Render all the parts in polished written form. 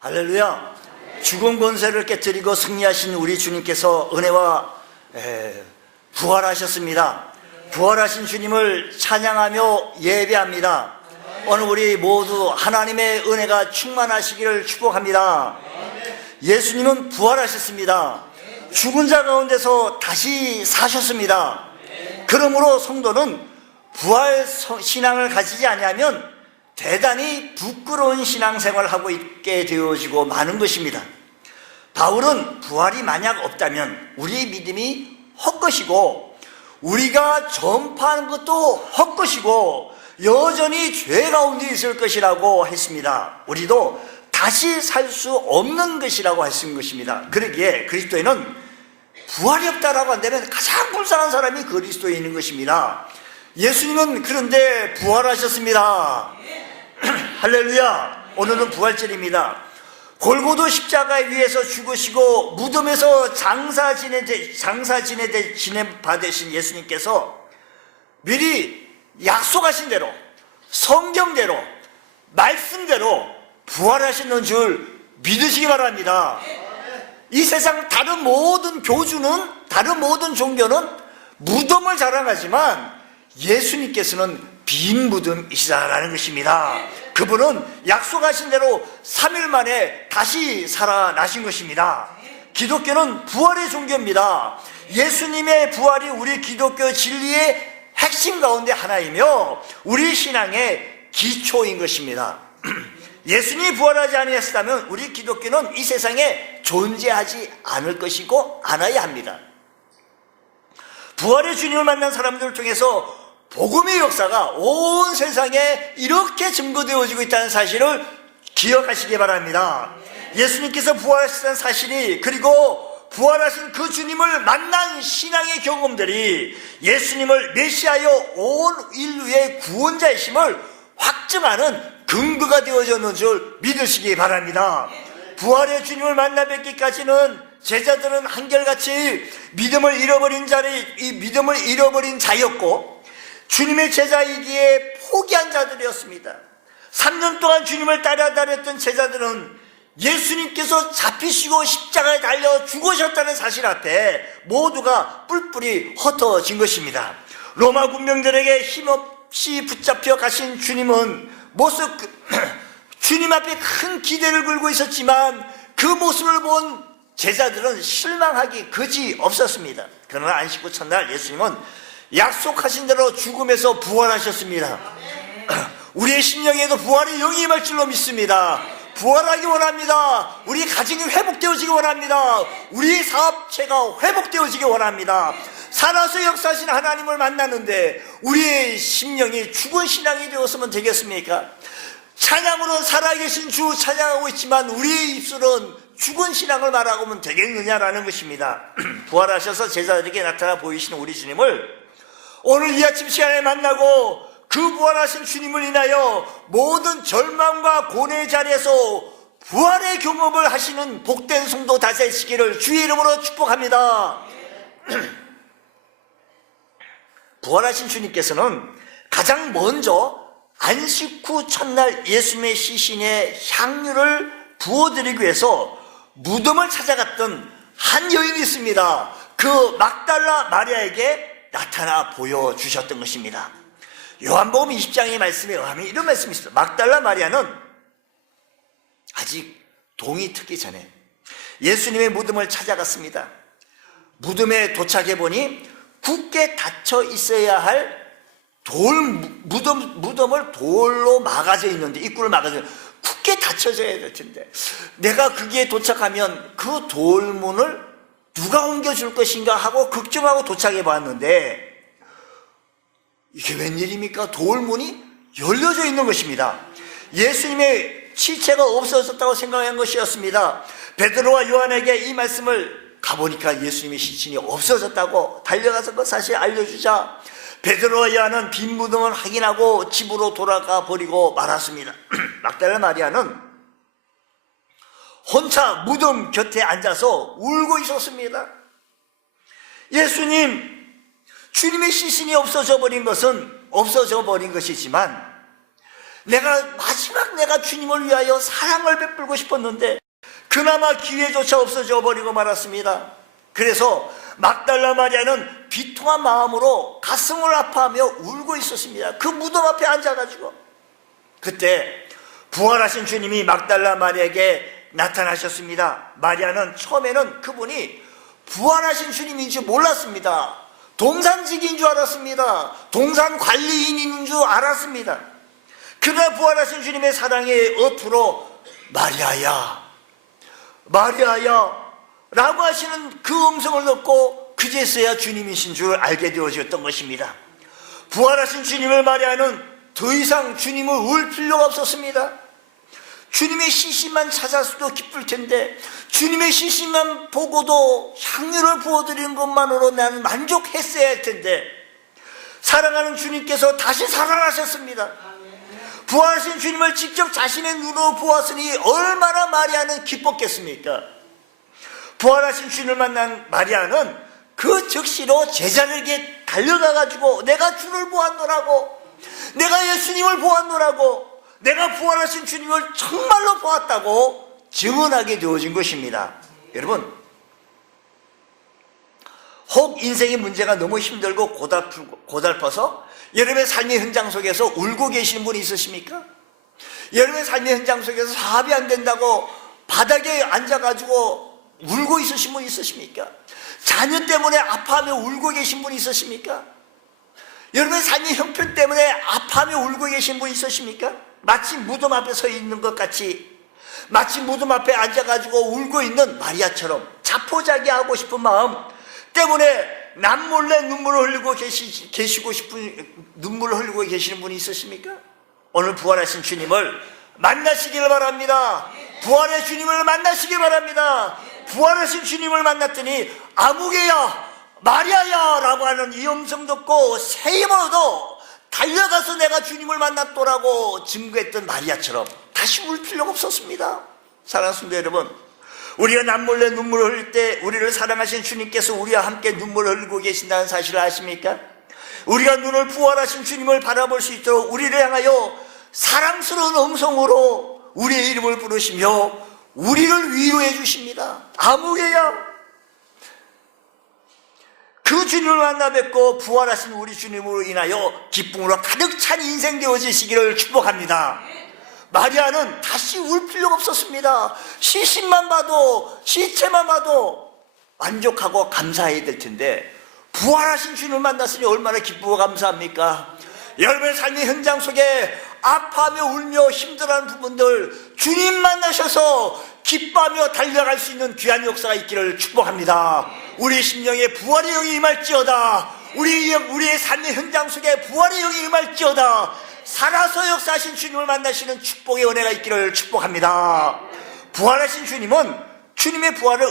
할렐루야. 죽은 권세를 깨뜨리고 승리하신 우리 주님께서 은혜와 부활하셨습니다. 부활하신 주님을 찬양하며 예배합니다. 오늘 우리 모두 하나님의 은혜가 충만하시기를 축복합니다. 예수님은 부활하셨습니다. 죽은 자 가운데서 다시 사셨습니다. 그러므로 성도는 부활 신앙을 가지지 아니하면 대단히 부끄러운 신앙생활을 하고 있게 되어지고 마는 것입니다. 바울은 부활이 만약 없다면 우리의 믿음이 헛것이고 우리가 전파하는 것도 헛것이고 여전히 죄 가운데 있을 것이라고 했습니다. 우리도 다시 살 수 없는 것이라고 했은 것입니다. 그러기에 그리스도인은 부활이 없다라고 한다면 가장 불쌍한 사람이 그리스도인인 것입니다. 예수님은 그런데 부활하셨습니다. 할렐루야. 오늘은 부활절입니다. 골고도 십자가 위에서 죽으시고 무덤에서 장사 지내받으신 예수님께서 미리 약속하신 대로 성경대로 말씀대로 부활하시는 줄 믿으시기 바랍니다. 이 세상 다른 모든 교주는, 다른 모든 종교는 무덤을 자랑하지만 예수님께서는 빈 무덤이시다라는 것입니다. 그분은 약속하신 대로 3일 만에 다시 살아나신 것입니다. 기독교는 부활의 종교입니다. 예수님의 부활이 우리 기독교 진리의 핵심 가운데 하나이며 우리 신앙의 기초인 것입니다. 예수님이 부활하지 아니했다면 우리 기독교는 이 세상에 존재하지 않을 것이고 않아야 합니다. 부활의 주님을 만난 사람들을 통해서 복음의 역사가 온 세상에 이렇게 증거되어지고 있다는 사실을 기억하시기 바랍니다. 예수님께서 부활하셨다는 사실이, 그리고 부활하신 그 주님을 만난 신앙의 경험들이 예수님을 메시아여 온 인류의 구원자이심을 확증하는 근거가 되어졌는 줄 믿으시기 바랍니다. 부활의 주님을 만나 뵙기까지는 제자들은 한결같이 믿음을 잃어버린 자였고 주님의 제자이기에 포기한 자들이었습니다. 3년 동안 주님을 따라다녔던 제자들은 예수님께서 잡히시고 십자가에 달려 죽으셨다는 사실 앞에 모두가 뿔뿔이 흩어진 것입니다. 로마 군병들에게 힘없이 붙잡혀 가신 주님은 주님 앞에 큰 기대를 걸고 있었지만 그 모습을 본 제자들은 실망하기 그지 없었습니다. 그러나 안식구 첫날 예수님은 약속하신 대로 죽음에서 부활하셨습니다. 우리의 심령에도 부활의 영이 임할 줄로 믿습니다. 부활하기 원합니다. 우리 가정이 회복되어지기 원합니다. 우리 사업체가 회복되어지기 원합니다. 살아서 역사하신 하나님을 만나는데 우리의 심령이 죽은 신앙이 되었으면 되겠습니까? 찬양으로는 살아계신 주 찬양하고 있지만 우리의 입술은 죽은 신앙을 말하고 하면 되겠느냐라는 것입니다. 부활하셔서 제자들에게 나타나 보이시는 우리 주님을 오늘 이 아침 시간에 만나고 그 부활하신 주님을 인하여 모든 절망과 고뇌의 자리에서 부활의 경험을 하시는 복된 성도 다되시기를 주의 이름으로 축복합니다. 부활하신 주님께서는 가장 먼저 안식 후 첫날 예수님의 시신에 향유를 부어드리기 위해서 무덤을 찾아갔던 한 여인이 있습니다. 그 막달라 마리아에게 나타나 보여주셨던 것입니다. 요한복음 20장의 말씀에 의하면 이런 말씀이 있습니다. 막달라 마리아는 아직 동이 트기 전에 예수님의 무덤을 찾아갔습니다. 무덤에 도착해 보니 굳게 닫혀 있어야 할 무덤을 돌로 막아져 있는데, 입구를 막아져 있는데 굳게 닫혀져야 될 텐데 내가 거기에 도착하면 그 돌문을 누가 옮겨줄 것인가 하고 걱정하고 도착해 봤는데 이게 웬일입니까? 돌문이 열려져 있는 것입니다. 예수님의 시체가 없어졌다고 생각한 것이었습니다. 베드로와 요한에게 이 말씀을 가보니까 예수님의 시신이 없어졌다고 달려가서 그 사실 알려주자 베드로와 요한은 빈 무덤을 확인하고 집으로 돌아가 버리고 말았습니다. 막달라 마리아는 혼자 무덤 곁에 앉아서 울고 있었습니다. 주님의 시신이 없어져 버린 것이지만 마지막 내가 주님을 위하여 사랑을 베풀고 싶었는데 그나마 기회조차 없어져 버리고 말았습니다. 그래서 막달라 마리아는 비통한 마음으로 가슴을 아파하며 울고 있었습니다. 그 무덤 앞에 앉아가지고. 그때 부활하신 주님이 막달라 마리아에게 나타나셨습니다. 마리아는 처음에는 그분이 부활하신 주님인지 몰랐습니다. 동산직인 줄 알았습니다. 동산 관리인인 줄 알았습니다. 그러나 부활하신 주님의 사랑의 어투로 마리아야, 마리아야 라고 하시는 그 음성을 듣고 그제서야 주님이신 줄 알게 되어졌던 것입니다. 부활하신 주님을 마리아는 더 이상 주님을 울 필요가 없었습니다. 주님의 시신만 찾았어도 기쁠 텐데 주님의 시신만 보고도 향유를 부어드리는 것만으로 나는 만족했어야 할 텐데 사랑하는 주님께서 다시 살아나셨습니다. 부활하신 주님을 직접 자신의 눈으로 보았으니 얼마나 마리아는 기뻤겠습니까? 부활하신 주님을 만난 마리아는 그 즉시로 제자들에게 달려가가지고 내가 주를 보았노라고, 내가 예수님을 보았노라고, 내가 부활하신 주님을 정말로 보았다고 증언하게 되어진 것입니다. 여러분, 혹 인생의 문제가 너무 힘들고 고달퍼서 여러분의 삶의 현장 속에서 울고 계시는 분이 있으십니까? 여러분의 삶의 현장 속에서 사업이 안 된다고 바닥에 앉아가지고 울고 있으신 분 있으십니까? 자녀 때문에 아파하며 울고 계신 분 있으십니까? 여러분의 삶의 형편 때문에 아파하며 울고 계신 분 있으십니까? 마치 무덤 앞에 서 있는 것 같이, 마치 무덤 앞에 앉아가지고 울고 있는 마리아처럼 자포자기하고 싶은 마음 때문에 남몰래 눈물을 흘리고 눈물을 흘리고 계시는 분이 있으십니까? 오늘 부활하신 주님을 만나시기를 바랍니다. 부활의 주님을 만나시기 바랍니다. 부활하신 주님을 만났더니 아무개야, 마리아야 라고 하는 이 음성 듣고 새 힘으로도 달려가서 내가 주님을 만났더라고 증거했던 마리아처럼 다시 울 필요가 없었습니다. 사랑하는 성도 여러분, 우리가 남몰래 눈물을 흘릴 때 우리를 사랑하신 주님께서 우리와 함께 눈물을 흘리고 계신다는 사실을 아십니까? 우리가 눈을 부활하신 주님을 바라볼 수 있도록 우리를 향하여 사랑스러운 음성으로 우리의 이름을 부르시며 우리를 위로해 주십니다. 아무개야, 그 주님을 만나 뵙고 부활하신 우리 주님으로 인하여 기쁨으로 가득 찬 인생 되어지시기를 축복합니다. 마리아는 다시 울 필요가 없었습니다. 시신만 봐도, 시체만 봐도 만족하고 감사해야 될 텐데 부활하신 주님을 만났으니 얼마나 기쁘고 감사합니까? 여러분의 삶의 현장 속에 아파하며 울며 힘들어하는 부분들 주님 만나셔서 기뻐하며 달려갈 수 있는 귀한 역사가 있기를 축복합니다. 우리 심령에 부활의 영이 임할지어다. 우리의 삶의 현장 속에 부활의 영이 임할지어다. 살아서 역사하신 주님을 만나시는 축복의 은혜가 있기를 축복합니다. 부활하신 주님은 주님의 부활을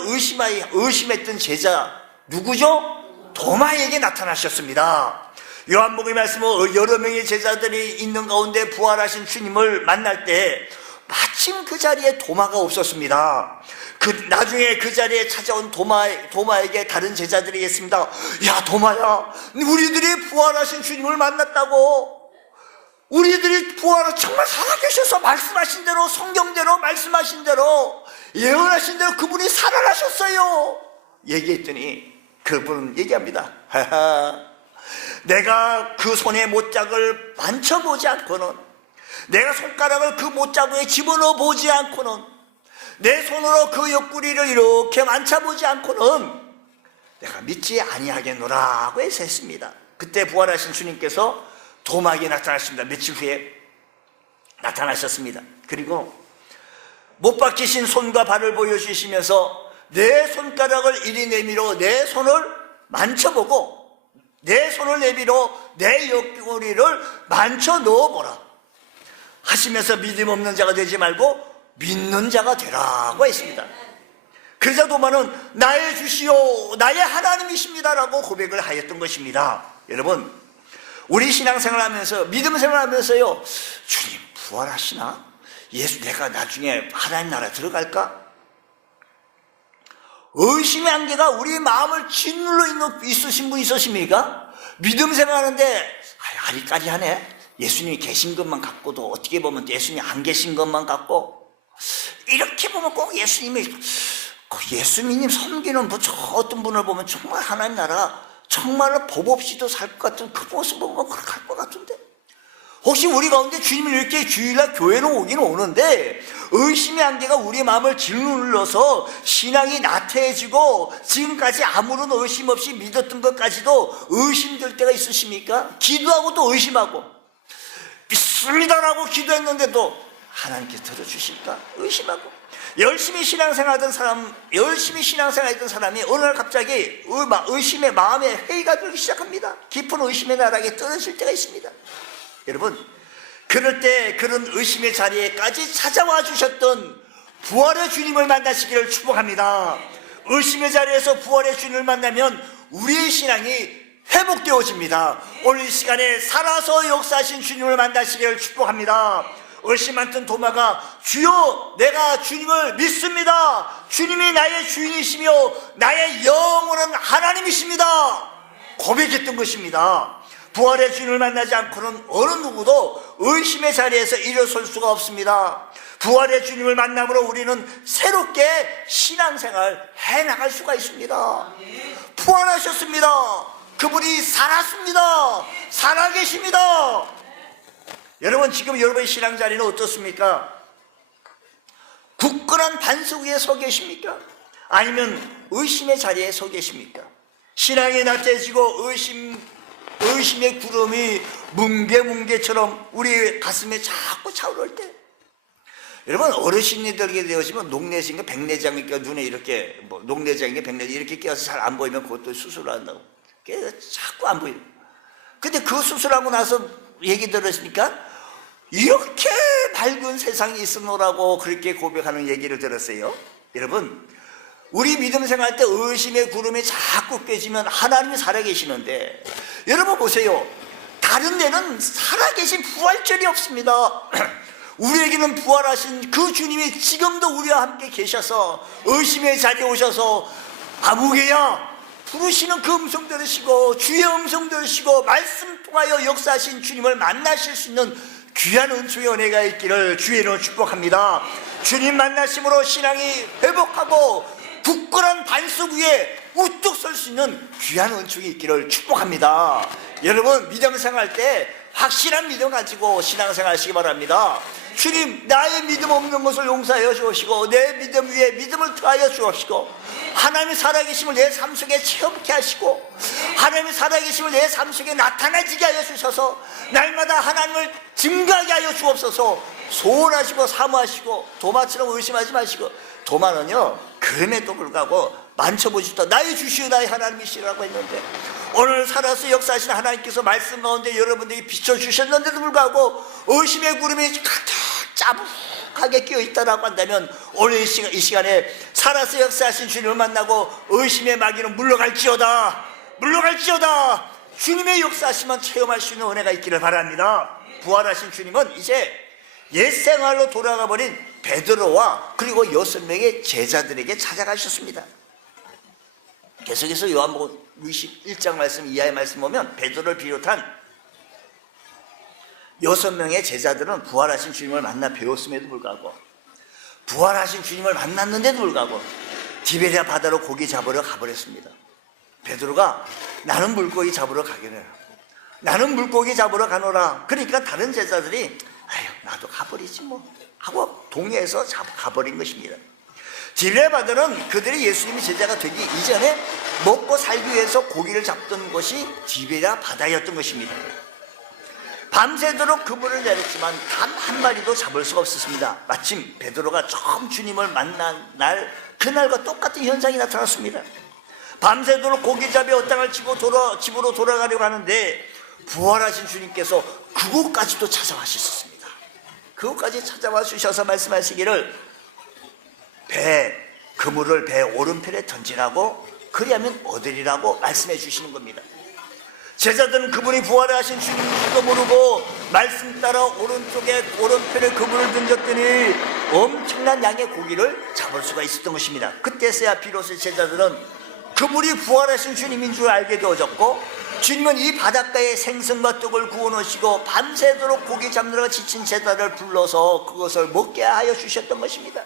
의심했던 제자 누구죠? 도마에게 나타나셨습니다. 요한복음의 말씀은 여러 명의 제자들이 있는 가운데 부활하신 주님을 만날 때 마침 그 자리에 도마가 없었습니다. 나중에 그 자리에 찾아온 도마에게 다른 제자들이 했습니다. 야, 도마야, 우리들이 부활하신 주님을 만났다고. 우리들이 정말 살아계셔서 말씀하신 대로, 성경대로 말씀하신 대로, 예언하신 대로 그분이 살아나셨어요. 얘기했더니 그분은 얘기합니다. 내가 그 손의 못짝을 만져보지 않고는, 내가 손가락을 그 못자국에 집어넣어 보지 않고는, 내 손으로 그 옆구리를 이렇게 만져보지 않고는 내가 믿지 아니하겠노라고 해서 했습니다. 그때 부활하신 주님께서 도마에게 나타나셨습니다. 며칠 후에 나타나셨습니다. 그리고 못 박히신 손과 발을 보여주시면서 내 손가락을 이리 내밀어 내 손을 만져보고 내 손을 내밀어 내 옆구리를 만져 넣어보라 하시면서 믿음 없는 자가 되지 말고 믿는 자가 되라고 했습니다. 그러자 도마는 나의 주시오, 나의 하나님이십니다라고 고백을 하였던 것입니다. 여러분, 우리 신앙생활 하면서, 믿음 생활 하면서요, 주님 부활하시나? 예수, 내가 나중에 하나님 나라 들어갈까? 의심의 안개가 우리 마음을 짓눌러 있으신 분 있으십니까? 믿음 생활 하는데 아리까리하네, 예수님이 계신 것만 갖고도 어떻게 보면 예수님이 안 계신 것만 갖고, 이렇게 보면 꼭 예수님 섬기는 저 어떤 분을 보면 정말 하나님 나라 정말로 법 없이도 살 것 같은 그 모습 보면 그렇게 할 것 같은데, 혹시 우리 가운데 주님이 이렇게 주일날 교회로 오기는 오는데 의심의 안개가 우리의 마음을 짓눌러서 신앙이 나태해지고 지금까지 아무런 의심 없이 믿었던 것까지도 의심될 때가 있으십니까? 기도하고 또 의심하고, 믿습니다라고 기도했는데도 하나님께 들어주실까? 의심하고, 열심히 신앙생활하던 사람이 어느 날 갑자기 의심의 마음에 회의가 들기 시작합니다. 깊은 의심의 나락에 떨어질 때가 있습니다. 여러분, 그럴 때 그런 의심의 자리에까지 찾아와 주셨던 부활의 주님을 만나시기를 축복합니다. 의심의 자리에서 부활의 주님을 만나면 우리의 신앙이 회복되어집니다. 오늘 이 시간에 살아서 역사하신 주님을 만나시기를 축복합니다. 의심 많던 도마가 주여 내가 주님을 믿습니다. 주님이 나의 주인이시며 나의 영원한 하나님이십니다. 고백했던 것입니다. 부활의 주님을 만나지 않고는 어느 누구도 의심의 자리에서 일어설 수가 없습니다. 부활의 주님을 만남으로 우리는 새롭게 신앙생활 해나갈 수가 있습니다. 부활하셨습니다. 그분이 살았습니다. 살아계십니다. 여러분, 지금 여러분의 신앙 자리는 어떻습니까? 굳건한 반석 위에 서 계십니까? 아니면 의심의 자리에 서 계십니까? 신앙이 낮아지고 의심의 구름이 뭉게뭉게처럼 우리 가슴에 자꾸 차오를 때, 여러분, 어르신이 되게 되어지면 녹내장인가 백내장인가 눈에 이렇게 녹내장인가 백내장 이렇게 끼어서 잘 안 보이면 그것도 수술을 한다고. 자꾸 안 보여요. 근데 그 수술하고 나서 얘기 들었으니까 이렇게 밝은 세상이 있었노라고 그렇게 고백하는 얘기를 들었어요. 여러분, 우리 믿음 생활할 때 의심의 구름이 자꾸 깨지면 하나님이 살아계시는데, 여러분 보세요. 다른 데는 살아계신 부활절이 없습니다. 우리에게는 부활하신 그 주님이 지금도 우리와 함께 계셔서 의심의 자리에 오셔서 아무개야 부르시는 그 음성 들으시고 주의 음성 들으시고 말씀 통하여 역사하신 주님을 만나실 수 있는 귀한 은총의 은혜가 있기를 주의 이름으로 축복합니다. 주님 만나심으로 신앙이 회복하고 굳건한 반석 위에 우뚝 설 수 있는 귀한 은총이 있기를 축복합니다. 여러분, 믿음 생활할 때 확실한 믿음 가지고 신앙생활 하시기 바랍니다. 주님, 나의 믿음 없는 것을 용서하여 주시고 내 믿음 위에 믿음을 더하여 주시고 하나님의 살아계심을 내 삶 속에 체험케 하시고 하나님의 살아계심을 내 삶 속에 나타나지게 하여 주셔서 날마다 하나님을 증가하게 하여 주옵소서. 소원하시고 사모하시고 도마처럼 의심하지 마시고, 도마는요 그럼에도 불구하고 만져보시다 나의 주시오 나의 하나님이시라고 했는데, 오늘 살아서 역사하시는 하나님께서 말씀 가운데 여러분들이 비춰주셨는데도 불구하고 의심의 구름이 가득 짜부하게 끼어있다라고 한다면, 오늘 이 시간에 살아서 역사하신 주님을 만나고 의심의 마귀는 물러갈지어다. 주님의 역사하시면 체험할 수 있는 은혜가 있기를 바랍니다. 부활하신 주님은 이제 옛생활로 돌아가 버린 베드로와 그리고 6명의 제자들에게 찾아가셨습니다. 계속해서 요한복음 21장 말씀 이하의 말씀 보면 베드로를 비롯한 6명의 제자들은 부활하신 주님을 만나 배웠음에도 불구하고, 부활하신 주님을 만났는데도 불구하고 디베랴 바다로 고기 잡으러 가버렸습니다. 베드로가 나는 물고기 잡으러 가기를, 나는 물고기 잡으러 가노라. 그러니까 다른 제자들이 아유 나도 가버리지 뭐 하고 동의해서 가버린 것입니다. 디베랴 바다는 그들이 예수님이 제자가 되기 이전에 먹고 살기 위해서 고기를 잡던 것이 디베랴 바다였던 것입니다. 밤새도록 그물을 내렸지만 단 한 마리도 잡을 수가 없었습니다. 마침 베드로가 처음 주님을 만난 날 그날과 똑같은 현상이 나타났습니다. 밤새도록 고기잡이 어땅을 치고 집으로 돌아가려고 하는데 부활하신 주님께서 그곳까지도 찾아와주셨습니다. 그곳까지 찾아와 주셔서 말씀하시기를 그물을 배 오른편에 던지라고, 그리하면 얻으리라고 말씀해 주시는 겁니다. 제자들은 그분이 부활하신 주님인지도 모르고 말씀 따라 오른편에 그물을 던졌더니 엄청난 양의 고기를 잡을 수가 있었던 것입니다. 그때서야 비로소 제자들은 그분이 부활하신 주님인 줄 알게 되어졌고 주님은 이 바닷가에 생선과 떡을 구워 놓으시고 밤새도록 고기 잡느라 지친 제자를 불러서 그것을 먹게 하여 주셨던 것입니다.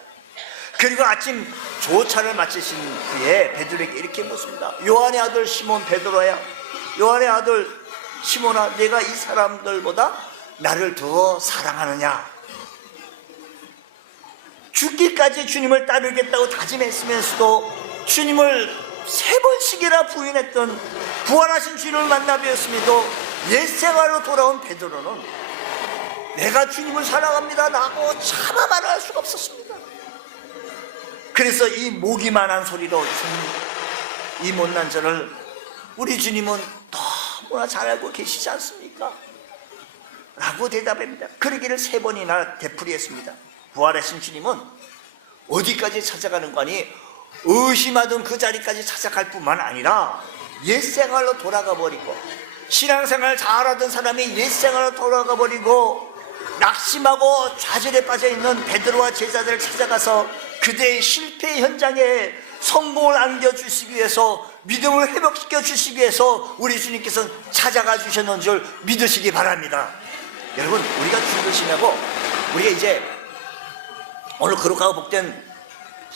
그리고 아침 조차를 마치신 후에 베드로에게 이렇게 묻습니다. 요한의 아들 시몬 베드로야, 요한의 아들 시몬아, 내가 이 사람들보다 나를 더 사랑하느냐? 죽기까지 주님을 따르겠다고 다짐했으면서도 주님을 3번씩이나 부인했던 부활하신 주님을 만나 뵈었음에도 옛생활로 돌아온 베드로는 내가 주님을 사랑합니다 라고 차마 말할 수가 없었습니다. 그래서 이 모기만한 소리로 이 못난 저를 우리 주님은 너무나 잘 알고 계시지 않습니까? 라고 대답합니다. 그러기를 3번이나 되풀이했습니다. 부활하신 주님은 어디까지 찾아가는 거니? 의심하던 그 자리까지 찾아갈 뿐만 아니라 옛생활로 돌아가 버리고, 신앙생활 잘하던 사람이 옛생활로 돌아가 버리고 낙심하고 좌절에 빠져있는 베드로와 제자들을 찾아가서 그들의 실패 현장에 성공을 안겨주시기 위해서, 믿음을 회복시켜 주시기 위해서 우리 주님께서는 찾아가 주셨는 줄 믿으시기 바랍니다. 여러분, 우리가 주님을 지나고 우리가 이제 오늘 거룩하고 복된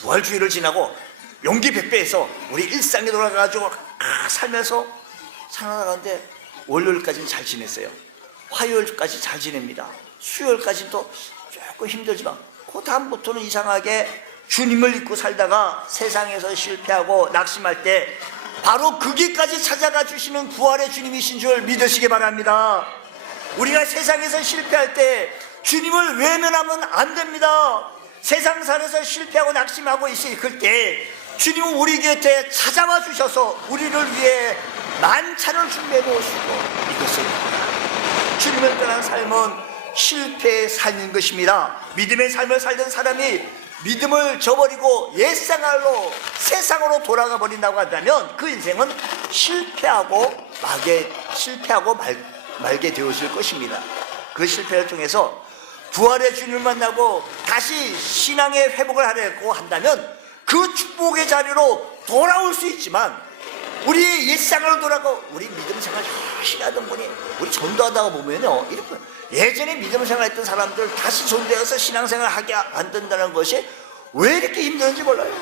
부활주의를 지나고 용기 백배해서 우리 일상에 돌아가가지고 살면서 살아나가는데 월요일까지는 잘 지냈어요. 화요일까지 잘 지냅니다. 수요일까지는 또 조금 힘들지만 그 다음부터는 이상하게 주님을 잊고 살다가 세상에서 실패하고 낙심할 때 바로 거기까지 찾아가 주시는 부활의 주님이신 줄 믿으시기 바랍니다. 우리가 세상에서 실패할 때 주님을 외면하면 안 됩니다. 세상살에서 실패하고 낙심하고 있을 때 주님은 우리 곁에 찾아와 주셔서 우리를 위해 만찬을 준비해 놓으시고, 이것을 주님을 떠난 삶은 실패의 삶인 것입니다. 믿음의 삶을 살던 사람이 믿음을 저버리고 옛생활로 세상으로 돌아가 버린다고 한다면 그 인생은 실패하고 말게 되어질 것입니다. 그 실패를 통해서 부활의 주님을 만나고 다시 신앙의 회복을 하려고 한다면 그 축복의 자리로 돌아올 수 있지만, 우리 옛생활로 돌아가고 우리 믿음 생활 열심히 하던 분이 우리 전도하다가 보면요, 이렇게 예전에 믿음 생활했던 사람들 다시 전도해서 신앙생활 하게 만든다는 것이 왜 이렇게 힘든지 몰라요.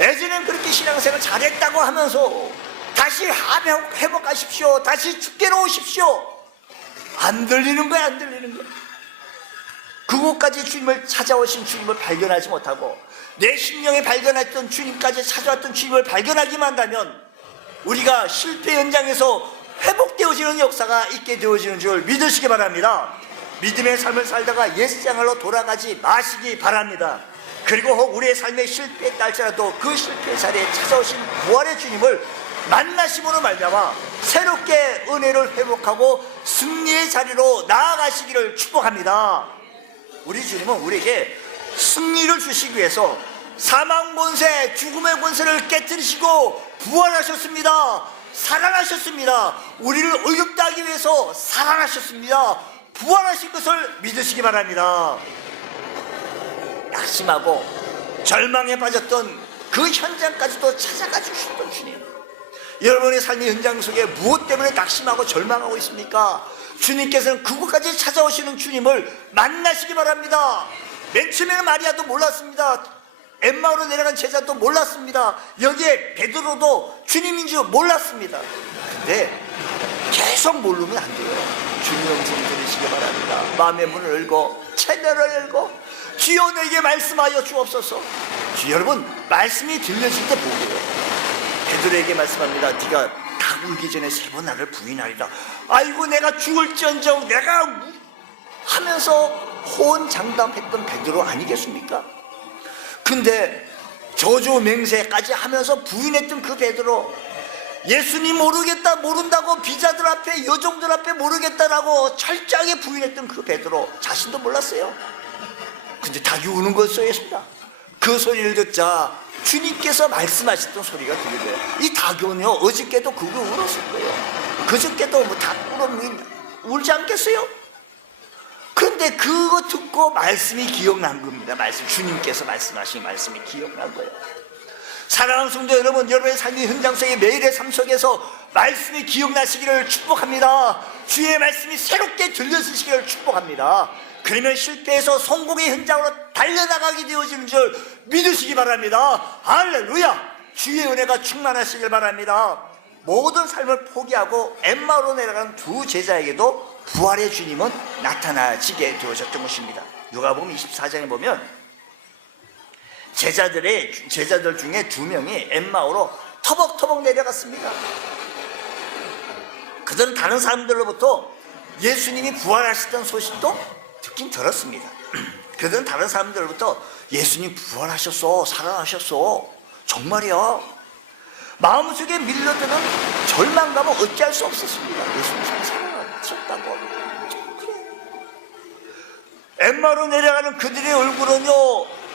예전엔 그렇게 신앙생활 잘했다고 하면서 다시 회복하십시오, 다시 주께로 오십시오, 안 들리는 거야, 안 들리는 거야. 그곳까지 주님을 찾아오신 주님을 발견하지 못하고 내 심령에 발견했던 주님까지 찾아왔던 주님을 발견하기만 한다면 우리가 실패 현장에서 회복되어지는 역사가 있게 되어지는 줄 믿으시기 바랍니다. 믿음의 삶을 살다가 옛생활로 돌아가지 마시기 바랍니다. 그리고 혹 우리의 삶에 실패했다 할지라도 그 실패 자리에 찾아오신 부활의 주님을 만나심으로 말미암아 새롭게 은혜를 회복하고 승리의 자리로 나아가시기를 축복합니다. 우리 주님은 우리에게 승리를 주시기 위해서 사망 권세, 죽음의 권세를 깨뜨리시고 부활하셨습니다. 살아나셨습니다. 우리를 의롭다 하기 위해서 살아나셨습니다. 부활하신 것을 믿으시기 바랍니다. 낙심하고 절망에 빠졌던 그 현장까지도 찾아가 주셨던 주님, 여러분의 삶의 현장 속에 무엇 때문에 낙심하고 절망하고 있습니까? 주님께서는 그곳까지 찾아오시는 주님을 만나시기 바랍니다. 맨 처음에는 마리아도 몰랐습니다. 엠마오로 내려간 제자도 몰랐습니다. 여기에 베드로도 주님인 줄 몰랐습니다. 근데 계속 모르면 안 돼요. 주님의 음성 들으시기 바랍니다. 마음의 문을 열고 채널을 열고 주여 내게 말씀하여 주옵소서. 여러분, 말씀이 들려질 때 보고요, 베드로에게 말씀합니다. 네가 닭 울기 전에 3번 나를 부인하리라. 아이고 내가 죽을지언정 내가 하면서 호언장담했던 베드로 아니겠습니까? 근데 저주 맹세까지 하면서 부인했던 그 베드로, 예수님 모른다고 비자들 앞에 여종들 앞에 모르겠다라고 철저하게 부인했던 그 베드로 자신도 몰랐어요. 근데 닭이 우는 걸 써있습니다. 그 소리를 듣자 주님께서 말씀하셨던 소리가 들려요. 이 닭은요, 어저께도 그거 울었을 거예요. 그저께도 뭐 닭 울지 않겠어요? 그런데 그거 듣고 말씀이 기억난 겁니다. 주님께서 말씀하신 말씀이 기억난 거예요. 사랑하는 성도 여러분, 여러분의 삶의 현장 속에 매일의 삶 속에서 말씀이 기억나시기를 축복합니다. 주의 말씀이 새롭게 들려지시기를 축복합니다. 그러면 실패해서 성공의 현장으로 달려나가게 되어지는 줄 믿으시기 바랍니다. 할렐루야! 주의 은혜가 충만하시길 바랍니다. 모든 삶을 포기하고 엠마오로 내려가는 두 제자에게도 부활의 주님은 나타나시게 되어졌던 것입니다. 누가복음 24장에 보면 제자들 중에 두 명이 엠마오로 터벅터벅 내려갔습니다. 그들은 다른 사람들로부터 예수님이 부활하셨다는 소식도 듣긴 들었습니다. 그들은 다른 사람들로부터 예수님 부활하셨어, 살아나셨어, 정말이야. 마음속에 밀려드는 절망감은 어찌할 수 없었습니다. 예수님 살아나셨다고. 엠마오로 내려가는 그들의 얼굴은요,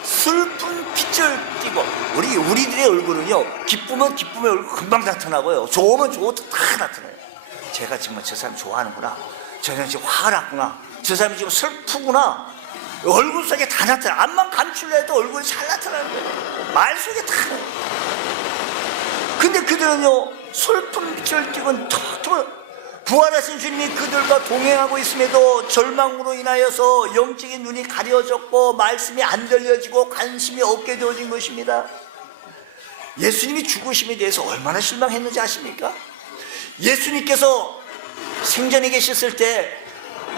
슬픈 빛을 띠고, 우리들의 얼굴은요, 기쁘면 기쁨의 얼굴 금방 나타나고요, 좋으면 좋아도 다 나타나요. 제가 정말 저 사람 좋아하는구나, 저 사람 지금 화가 났구나, 저 사람이 지금 슬프구나, 얼굴 속에 다 나타나. 앞만 감출래도 얼굴이 잘 나타나는 거예요. 말 속에 다. 근데 그들은요, 슬픈 빛을 띠고 턱턱 부활하신 주님이 그들과 동행하고 있음에도 절망으로 인하여서 영적인 눈이 가려졌고 말씀이 안 들려지고 관심이 없게 되어진 것입니다. 예수님이 죽으심에 대해서 얼마나 실망했는지 아십니까? 예수님께서 생전에 계셨을 때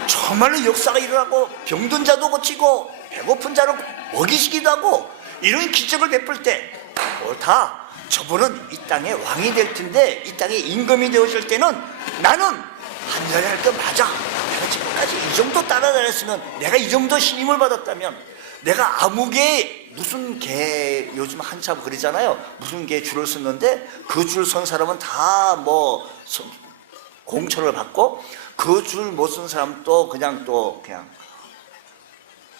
정말로 역사가 일어나고 병든 자도 고치고 배고픈 자를 먹이시기도 하고 이런 기적을 베풀 때 옳다, 저분은 이 땅의 왕이 될 텐데, 이 땅의 임금이 되어질 때는 나는 한자리 할 거 맞아. 내가 지금까지 이 정도 따라다녔으면, 내가 이 정도 신임을 받았다면, 내가 아무개 무슨 개, 요즘 한참 그러잖아요. 무슨 개 줄을 섰는데 그 줄 선 사람은 다 뭐 공천을 받고, 그 줄 못 선 사람도 그냥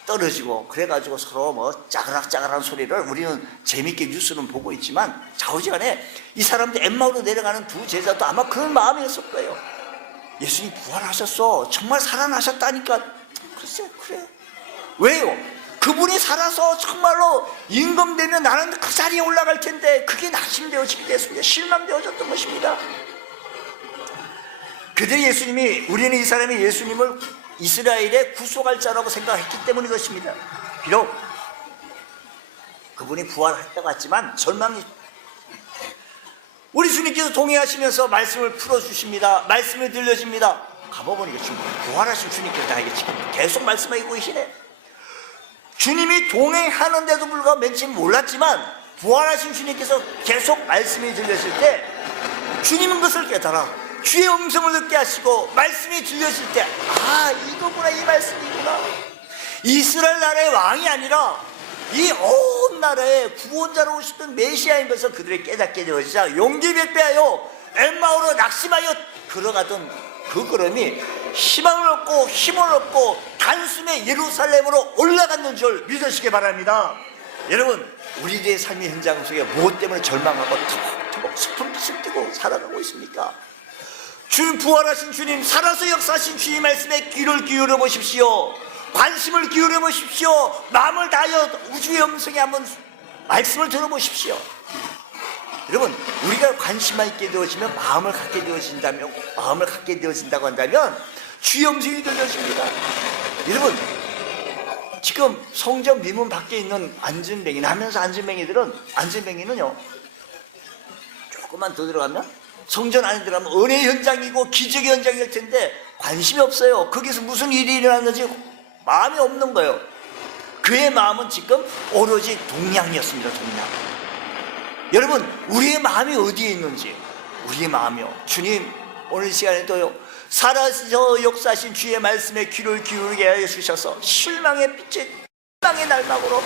떨어지고, 그래가지고 서로 뭐 짜그락짜그락한 소리를 우리는 재밌게 뉴스는 보고 있지만 좌우지간에 이 사람들 엠마오로 내려가는 두 제자도 아마 그런 마음이었을 거예요. 예수님 부활하셨어, 정말 살아나셨다니까. 글쎄, 그래. 왜요? 그분이 살아서 정말로 임금되면 나는 그 자리에 올라갈 텐데 그게 낙심되어지게 됐습니다. 실망되어졌던 것입니다. 그들이 예수님이, 우리는 이 사람이 예수님을 이스라엘의 구속할 자라고 생각했기 때문인 것입니다. 비록 그분이 부활할 것 같지만 절망이, 우리 주님께서 동행하시면서 말씀을 풀어주십니다. 말씀을 들려줍니다. 가보보니까 지금 부활하신 주님께서 나에게 지금 계속 말씀하고 계시네. 주님이 동행하는데도 불구하고 맨 처음 몰랐지만 부활하신 주님께서 계속 말씀이 들려질 때 주님은 그것을 깨달아 주의 음성을 듣게 하시고 말씀이 들려질 때, 아, 이거구나, 이 말씀이구나. 이스라엘 나라의 왕이 아니라 이 온 나라의 구원자로 오셨던 메시아인 것을 그들이 깨닫게 되어지자 용기 백배하여 엠마오로 낙심하여 걸어가던 그 걸음이 희망을 얻고 힘을 얻고 단숨에 예루살렘으로 올라갔는 줄 믿으시기 바랍니다. 여러분, 우리들의 삶의 현장 속에 무엇 때문에 절망하고 터벅터벅 슬픈 빛을 띠고 살아가고 있습니까? 주님, 부활하신 주님, 살아서 역사하신 주님 말씀에 귀를 기울여 보십시오. 관심을 기울여 보십시오. 마음을 다하여 우주의 음성에 한번 말씀을 들어보십시오. 여러분, 우리가 관심만 있게 되어지면 마음을 갖게 되어진다고 한다면 주의 음성이 들려집니다. 여러분, 지금 성전 미문 밖에 있는 안전뱅이는 하면서 안전뱅이는요, 조금만 더 들어가면 성전 안에 들어가면 은혜의 현장이고 기적의 현장일 텐데 관심이 없어요. 거기서 무슨 일이 일어났는지 마음이 없는 거예요. 그의 마음은 지금 오로지 동양이었습니다. 동양. 여러분, 우리의 마음이 어디에 있는지, 우리의 마음이요, 주님 오늘 시간에도요, 살아서 역사하신 주의 말씀에 귀를 기울게 하여 주셔서 실망의 빛에, 실망의 날막으로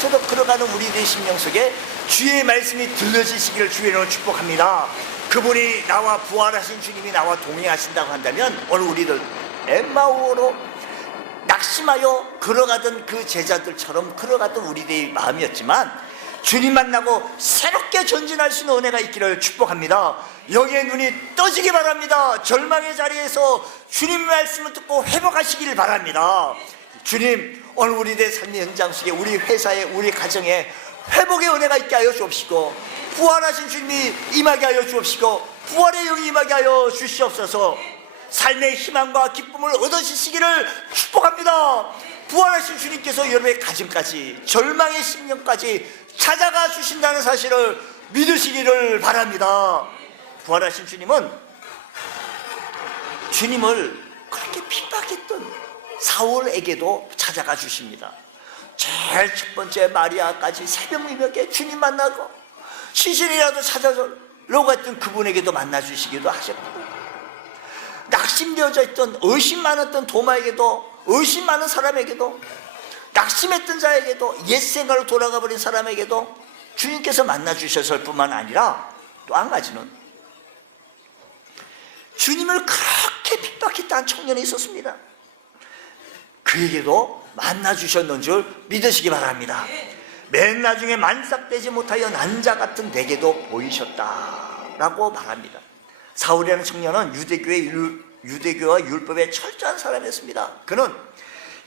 터덕터덕 걸어가는 우리들의 심령 속에 주의 말씀이 들려지시기를 주의 이름으로 축복합니다. 그분이 나와 부활하신 주님이 나와 동행하신다고 한다면 오늘 우리들 엠마오로 낙심하여 걸어가던 그 제자들처럼 걸어갔던 우리들의 마음이었지만 주님 만나고 새롭게 전진할 수 있는 은혜가 있기를 축복합니다. 여기에 눈이 떠지기 바랍니다. 절망의 자리에서 주님 말씀을 듣고 회복하시길 바랍니다. 주님, 오늘 우리들의 삶의 현장 속에, 우리 회사에, 우리 가정에 회복의 은혜가 있게 하여 주옵시고, 부활하신 주님이 임하게 하여 주옵시고, 부활의 영이 임하게 하여 주시옵소서. 삶의 희망과 기쁨을 얻으시기를 축복합니다. 부활하신 주님께서 여러분의 가정까지, 절망의 심령까지 찾아가 주신다는 사실을 믿으시기를 바랍니다. 부활하신 주님은 주님을 그렇게 핍박했던 사울에게도 찾아가 주십니다. 제일 첫 번째 마리아까지 새벽 미명에 주님 만나고 시신이라도 찾아려고 했던 그분에게도 만나 주시기도 하셨고, 낙심되어져 있던, 의심 많았던 도마에게도, 의심 많은 사람에게도, 낙심했던 자에게도, 옛 생각으로 돌아가 버린 사람에게도 주님께서 만나 주셨을 뿐만 아니라 또 한 가지는 주님을 그렇게 핍박했다는 청년이 있었습니다. 그에게도 만나 주셨는 줄 믿으시기 바랍니다. 맨 나중에 만삭되지 못하여 난자 같은 내게도 보이셨다라고 말합니다. 사울이라는 청년은 유대교와 율법에 철저한 사람이었습니다. 그는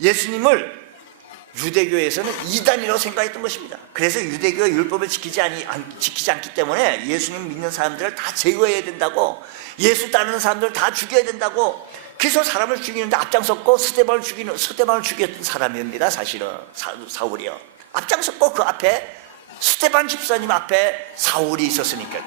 예수님을 유대교에서는 이단이라고 생각했던 것입니다. 그래서 유대교의 율법을 지키지 않기 때문에 예수님 믿는 사람들을 다 제거해야 된다고, 예수 따르는 사람들을 다 죽여야 된다고, 그래서 사람을 죽이는데 앞장섰고 스데반을 죽였던 사람입니다. 사실은 사울이요. 앞장섰고 그 앞에 스데반 집사님 앞에 사울이 있었으니까.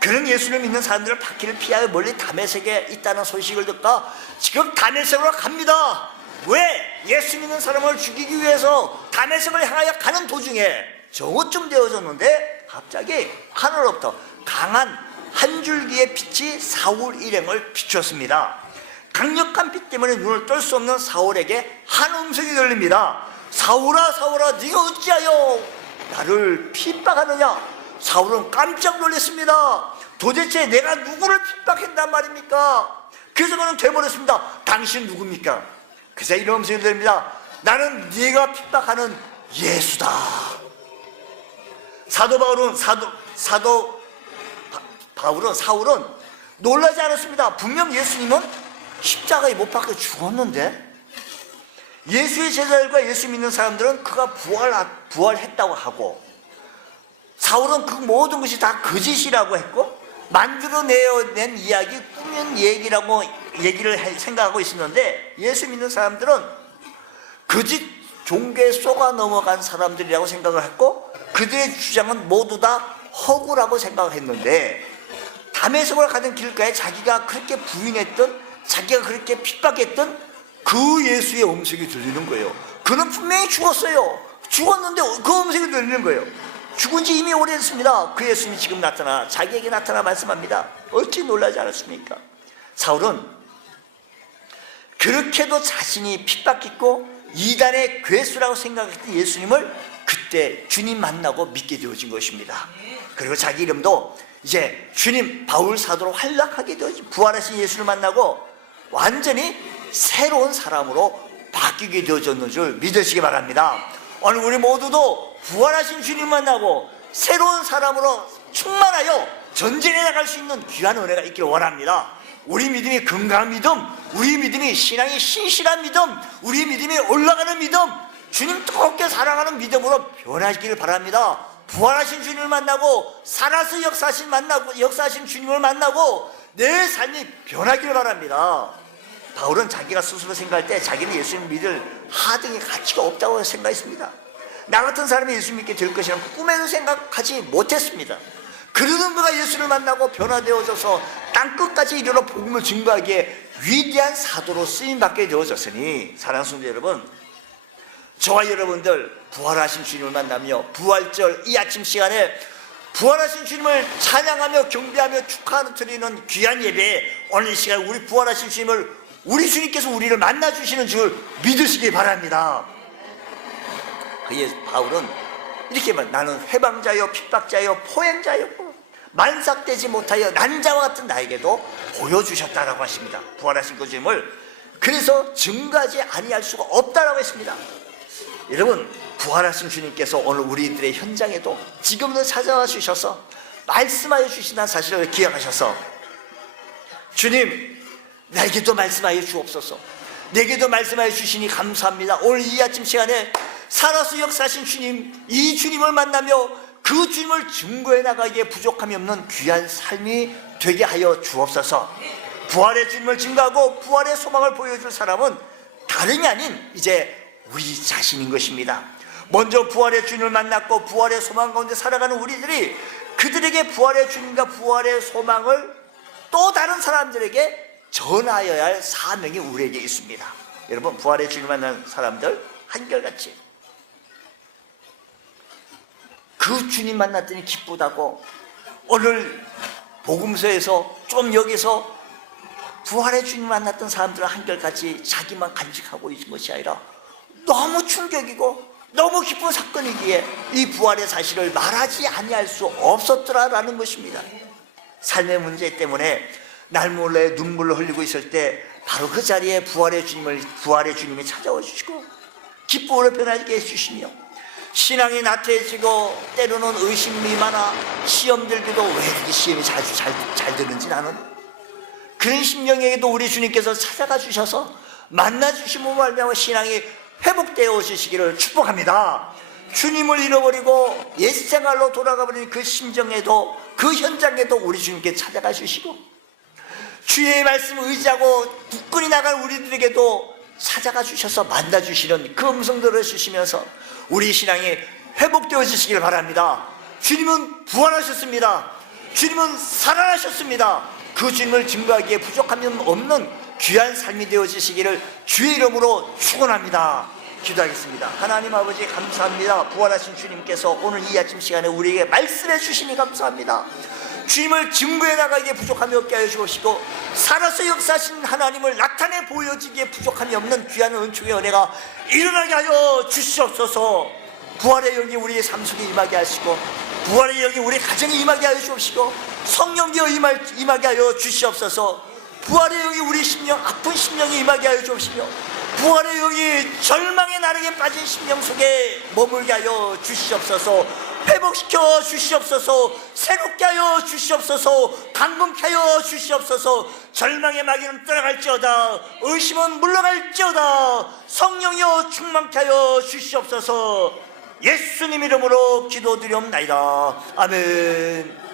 그는 예수를 믿는 사람들을 바퀴를 피하여 멀리 다메섹에 있다는 소식을 듣고 지금 다메섹으로 갑니다. 왜? 예수 믿는 사람을 죽이기 위해서 다메섹을 향하여 가는 도중에 정오쯤 되어졌는데 갑자기 하늘로부터 강한 한 줄기의 빛이 사울 일행을 비추었습니다. 강력한 빛 때문에 눈을 뜰 수 없는 사울에게 한 음성이 들립니다. 사울아, 사울아, 네가 어찌하여 나를 핍박하느냐? 사울은 깜짝 놀랐습니다. 도대체 내가 누구를 핍박한단 말입니까? 그래서 그는 되물었습니다. 당신 누굽니까? 그래서 이런 음성이 들립니다. 나는 네가 핍박하는 예수다. 사울은 놀라지 않았습니다. 분명 예수님은 십자가에 못 박혀 죽었는데, 예수의 제자들과 예수 믿는 사람들은 그가 부활했다고 하고, 사울은 그 모든 것이 다 거짓이라고 했고, 만들어내어낸 이야기, 꾸민 얘기를 생각하고 있었는데, 예수 믿는 사람들은 거짓 종교에 쏘가 넘어간 사람들이라고 생각을 했고, 그들의 주장은 모두 다 허구라고 생각했는데, 다메섹으로 가던 길가에 자기가 그렇게 부인했던, 자기가 그렇게 핍박했던 그 예수의 음성이 들리는 거예요. 그는 분명히 죽었어요. 죽었는데 그 음성이 들리는 거예요. 죽은 지 이미 오래됐습니다. 그 예수님이 지금 자기에게 나타나 말씀합니다. 어찌 놀라지 않았습니까? 사울은 그렇게도 자신이 핍박했고 이단의 괴수라고 생각했던 예수님을 그때 주님 만나고 믿게 되어진 것입니다. 그리고 자기 이름도 이제 주님 바울 사도로 활락하게 되어진, 부활하신 예수를 만나고 완전히 새로운 사람으로 바뀌게 되어졌는 줄 믿으시기 바랍니다. 오늘 우리 모두도 부활하신 주님 만나고 새로운 사람으로 충만하여 전진해 나갈 수 있는 귀한 은혜가 있기를 원합니다. 우리 믿음이 건강한 믿음, 우리 믿음이 신앙이 신실한 믿음, 우리 믿음이 올라가는 믿음, 주님 뜨겁게 사랑하는 믿음으로 변화하시기를 바랍니다. 부활하신 주님을 만나고 살아서 역사하신 주님을 만나고 내 삶이 변하기를 바랍니다. 바울은 자기가 스스로 생각할 때 자기는 예수님 믿을 하등의 가치가 없다고 생각했습니다. 나 같은 사람이 예수 믿게 될 것이라는 꿈에도 생각하지 못했습니다. 그러는 그가 예수를 만나고 변화되어져서 땅끝까지 이르러 복음을 증거하기에 위대한 사도로 쓰임받게 되어졌으니, 사랑하는 성도 여러분, 저와 여러분들 부활하신 주님을 만나며 부활절 이 아침 시간에 부활하신 주님을 찬양하며 경배하며 축하하는 드리는 귀한 예배에 오늘 이 시간 우리 부활하신 주님을, 우리 주님께서 우리를 만나주시는 줄 믿으시기 바랍니다. 바울은 이렇게 말, 나는 회방자여 핍박자여 포행자여 만삭되지 못하여 난자와 같은 나에게도 보여주셨다라고 하십니다. 부활하신 그 주님을 그래서 증거하지 아니할 수가 없다라고 했습니다. 여러분, 부활하신 주님께서 오늘 우리들의 현장에도 지금도 찾아와 주셔서 말씀하여 주신다는 사실을 기억하셔서, 주님 내게도 말씀하여 주옵소서, 내게도 말씀하여 주시니 감사합니다. 오늘 이 아침 시간에 살아서 역사하신 주님, 이 주님을 만나며 그 주님을 증거해 나가기에 부족함이 없는 귀한 삶이 되게 하여 주옵소서. 부활의 주님을 증거하고 부활의 소망을 보여줄 사람은 다름이 아닌 이제 우리 자신인 것입니다. 먼저 부활의 주님을 만났고 부활의 소망 가운데 살아가는 우리들이 그들에게 부활의 주님과 부활의 소망을 또 다른 사람들에게 전하여야 할 사명이 우리에게 있습니다. 여러분, 부활의 주님을 만난 사람들 한결같이 그 주님 만났더니 기쁘다고 오늘 복음서에서 좀 여기서 부활의 주님 만났던 사람들은 한결같이 자기만 간직하고 있는 것이 아니라 너무 충격이고 너무 기쁜 사건이기에 이 부활의 사실을 말하지 아니할 수 없었더라라는 것입니다. 삶의 문제 때문에 날 몰래 눈물을 흘리고 있을 때 바로 그 자리에 부활의 주님이 찾아와 주시고 기쁨으로 변하게 해주시며 신앙이 나태해지고 때로는 의심이 많아 시험 들기도 왜 이렇게 시험이 잘 드는지 나는 그런 심령에게도 우리 주님께서 찾아가 주셔서 만나 주심으로 말미암아 신앙이 회복되어 주시기를 축복합니다. 주님을 잃어버리고 옛생활로 돌아가버린 그 심정에도 그 현장에도 우리 주님께 찾아가 주시고 주의 말씀을 의지하고 굳건히 나갈 우리들에게도 찾아가 주셔서 만나 주시는 그 음성 들어주시면서 우리 신앙이 회복되어 주시길 바랍니다. 주님은 부활하셨습니다. 주님은 살아나셨습니다. 그 주님을 증거하기에 부족함이 없는 귀한 삶이 되어지시기를 주의 이름으로 축원합니다. 기도하겠습니다. 하나님 아버지 감사합니다. 부활하신 주님께서 오늘 이 아침 시간에 우리에게 말씀해 주시니 감사합니다. 주님을 증거해 나가기에 부족함이 없게 하여 주시고 살아서 역사하신 하나님을 나타내 보여지기에 부족함이 없는 귀한 은총의 은혜가 일어나게 하여 주시옵소서. 부활의 영이 우리의 삶 속에 임하게 하시고 부활의 영이 우리 가정에 임하게 하여 주옵시고 성령께서 임하게 하여 주시옵소서. 부활의 영이 우리 심령 아픈 심령에 임하게 하여 주옵시며 부활의 영이 절망의 나락에 빠진 심령 속에 머물게 하여 주시옵소서. 회복시켜 주시옵소서. 새롭게 하여 주시옵소서. 강건케 하여 주시옵소서. 절망의 마귀는 떠나갈지어다. 의심은 물러갈지어다. 성령이여 충만케 하여 주시옵소서. 예수님 이름으로 기도드리옵나이다. 아멘.